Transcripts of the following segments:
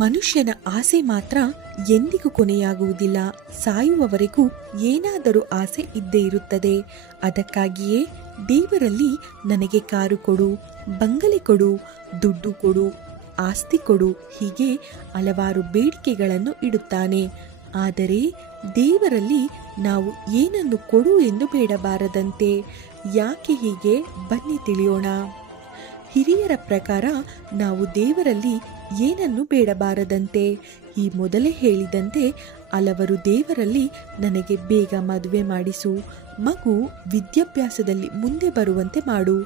ಮನುಷ್ಯನ ಆಸೆ ಮಾತ್ರ ಎಂದಿಗೂ ಕೊನೆಯಾಗುವುದಿಲ್ಲ. ಸಾಯುವವರೆಗೂ ಏನಾದರೂ ಆಸೆ ಇದ್ದೇ ಇರುತ್ತದೆ. ಅದಕ್ಕಾಗಿಯೇ ದೇವರಲ್ಲಿ ನನಗೆ ಕಾರು ಕೊಡು, ಬಂಗಲೆ ಕೊಡು, ದುಡ್ಡು ಕೊಡು, ಆಸ್ತಿ ಕೊಡು, ಹೀಗೆ ಹಲವಾರು ಬೇಡಿಕೆಗಳನ್ನು ಇಡುತ್ತಾನೆ. ಆದರೆ ದೇವರಲ್ಲಿ ನಾವು ಏನನ್ನು ಕೊಡು ಎಂದು ಬೇಡಬಾರದಂತೆ. ಯಾಕೆ ಹೀಗೆ? ಬನ್ನಿ ತಿಳಿಯೋಣ. ಹಿರಿಯರ ಪ್ರಕಾರ ನಾವು ದೇವರಲ್ಲಿ ಏನನ್ನು ಬೇಡಬಾರದಂತೆ. ಈ ಮೊದಲೇ ಹೇಳಿದಂತೆ ಹಲವರು ದೇವರಲ್ಲಿ ನನಗೆ ಬೇಗ ಮದುವೆ ಮಾಡಿಸು, ಮಗು ವಿದ್ಯಾಭ್ಯಾಸದಲ್ಲಿ ಮುಂದೆ ಬರುವಂತೆ ಮಾಡು,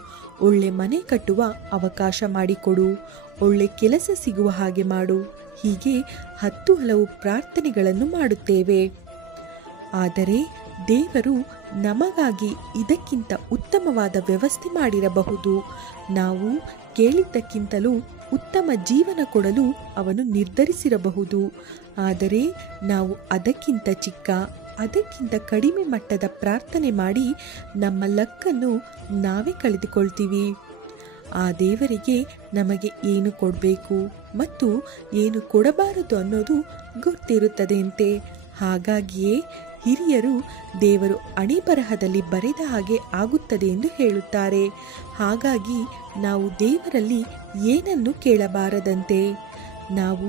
ಒಳ್ಳೆ ಮನೆ ಕಟ್ಟುವ ಅವಕಾಶ ಮಾಡಿಕೊಡು, ಒಳ್ಳೆ ಕೆಲಸ ಸಿಗುವ ಹಾಗೆ ಮಾಡು, ಹೀಗೆ ಹಲವು ಪ್ರಾರ್ಥನೆಗಳನ್ನು ಮಾಡುತ್ತೇವೆ. ಆದರೆ ದೇವರು ನಮಗಾಗಿ ಇದಕ್ಕಿಂತ ಉತ್ತಮವಾದ ವ್ಯವಸ್ಥೆ ಮಾಡಿರಬಹುದು. ನಾವು ಕೇಳಿದ್ದಕ್ಕಿಂತಲೂ ಉತ್ತಮ ಜೀವನ ಕೊಡಲು ಅವನು ನಿರ್ಧರಿಸಿರಬಹುದು. ಆದರೆ ನಾವು ಅದಕ್ಕಿಂತ ಚಿಕ್ಕ, ಅದಕ್ಕಿಂತ ಕಡಿಮೆ ಮಟ್ಟದ ಪ್ರಾರ್ಥನೆ ಮಾಡಿ ನಮ್ಮ ಲಕ್ಕನ್ನು ನಾವೇ ಕಳೆದುಕೊಳ್ತೀವಿ. ಆ ದೇವರಿಗೆ ನಮಗೆ ಏನು ಕೊಡಬೇಕು ಮತ್ತು ಏನು ಕೊಡಬಾರದು ಅನ್ನೋದು ಗೊತ್ತಿರುತ್ತದೆಯಂತೆ. ಹಾಗಾಗಿಯೇ ಹಿರಿಯರು ದೇವರು ಹಣೆಬರಹದಲ್ಲಿ ಬರೆದ ಹಾಗೆ ಆಗುತ್ತದೆ ಎಂದು ಹೇಳುತ್ತಾರೆ. ಹಾಗಾಗಿ ನಾವು ದೇವರಲ್ಲಿ ಏನನ್ನು ಕೇಳಬಾರದಂತೆ. ನಾವು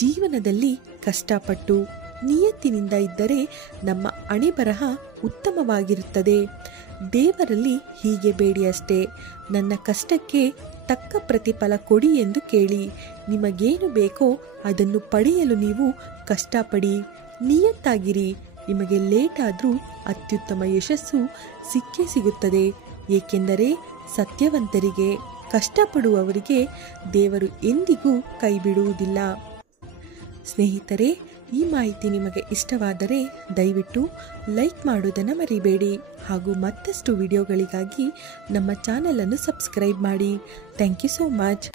ಜೀವನದಲ್ಲಿ ಕಷ್ಟಪಟ್ಟು ನಿಯತ್ತಿನಿಂದ ಇದ್ದರೆ ನಮ್ಮ ಹಣೆಬರಹ ಉತ್ತಮವಾಗಿರುತ್ತದೆ. ದೇವರಲ್ಲಿ ಹೀಗೆ ಬೇಡಿ ಅಷ್ಟೇ, ನನ್ನ ಕಷ್ಟಕ್ಕೆ ತಕ್ಕ ಪ್ರತಿಫಲ ಕೊಡಿ ಎಂದು ಕೇಳಿ. ನಿಮಗೇನು ಬೇಕೋ ಅದನ್ನು ಪಡೆಯಲು ನೀವು ಕಷ್ಟಪಡಿ, ನಿಯತ್ತಾಗಿರಿ. ನಿಮಗೆ ಲೇಟ್ ಆದರೂ ಅತ್ಯುತ್ತಮ ಯಶಸ್ಸು ಸಿಕ್ಕೇ ಸಿಗುತ್ತದೆ. ಏಕೆಂದರೆ ಸತ್ಯವಂತರಿಗೆ, ಕಷ್ಟಪಡುವವರಿಗೆ ದೇವರು ಎಂದಿಗೂ ಕೈ ಬಿಡುವುದಿಲ್ಲ. ಸ್ನೇಹಿತರೆ, ಈ ಮಾಹಿತಿ ನಿಮಗೆ ಇಷ್ಟವಾದರೆ ದಯವಿಟ್ಟು ಲೈಕ್ ಮಾಡುವುದನ್ನು ಮರಿಬೇಡಿ. ಹಾಗೂ ಮತ್ತಷ್ಟು ವಿಡಿಯೋಗಳಿಗಾಗಿ ನಮ್ಮ ಚಾನಲನ್ನು ಸಬ್ಸ್ಕ್ರೈಬ್ ಮಾಡಿ. Thank you so much.